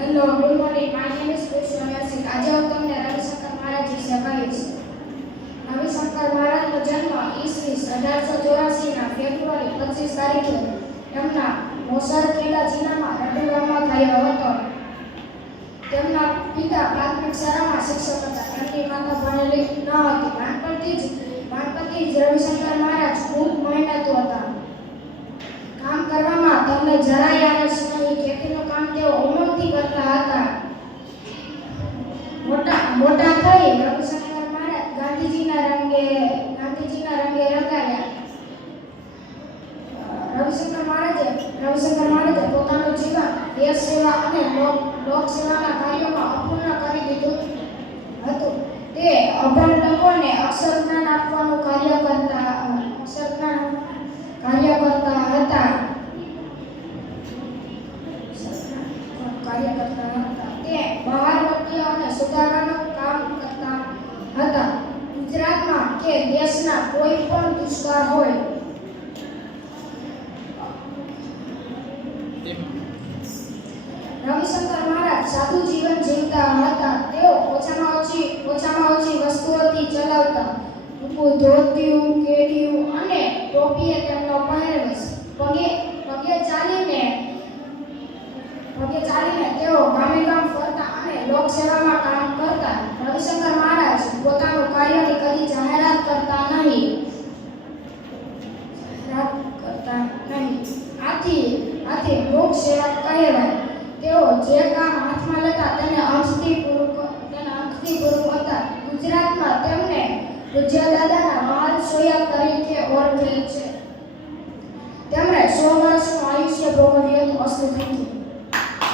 Hello, good morning. My name is Krishna Yasik. આજે હું તમને રવિશંકર મહારાજ વિશે કહીશ. રવિશંકર મહારાજનો જન્મ ઈસવી 1884 ના ફેબ્રુઆરી 25 તારીખે તેમના મોસરખેડા જિલ્લામાં રટુડામાં થયો હતો. તેમના પિતા પ્રાથમિક શાળામાં શિક્ષક હતા. તેમની માતા ભણેલી ન હતી. નાનપણથી જ રવિશંકર મહારાજ ખૂબ મહેનતુ હતા. કામ કરવામાં તેમને જરાય આળસ નહીં. ખેતીનું કામ તેઓ ઉમંગથી કરતા હતા. મોટા થઈ રવિશંકર મહારાજ ગાંધીજીના રંગે રંગાયા. રવિશંકર મહારાજે પોતાનું જીવન દેશ સેવા અને લોક સેવાના કાર્યોમાં અપૂર્ણ કરી દીધું હતું. તે અભણ લોકોને અક્ષર જ્ઞાન આપવાનું કાર્ય કરતા હતા. તે બહારવટીઓ અને સુધારવાનું કામ કરતા હતા. ગુજરાતમાં કે દેશના કોઈ પણ દુષ્કાળ હોય રવિશંકર મહારાજ સાદું જીવન જીવતા હતા. તેઓ ઓછામાં ઓછી વસ્તુઓથી ચલાવતા. ધોતિયું, કેડિયું અને ટોપીએ તેમનો પહેરવેશ. પગે ચાલીને તેઓ ગામે ગામ ફરતા અને લોકસેવામાં કામ કરતા. રવિશંકર મહારાજ પોતાનું કાર્યની કદી જાહેરાત કરતા નહીં. આથી લોક સેવક કહેવાય. તેઓ જે કામ હાથમાં લેતા તેને અંશથી પૂરું હતા. ગુજરાતમાં તેમને પૂજ્ય દાદાના મહાન સોયા તરીકે ઓળખેલ છે. તેમણે 100 વર્ષનું આયુષ્ય ભોગવ્યું હતું.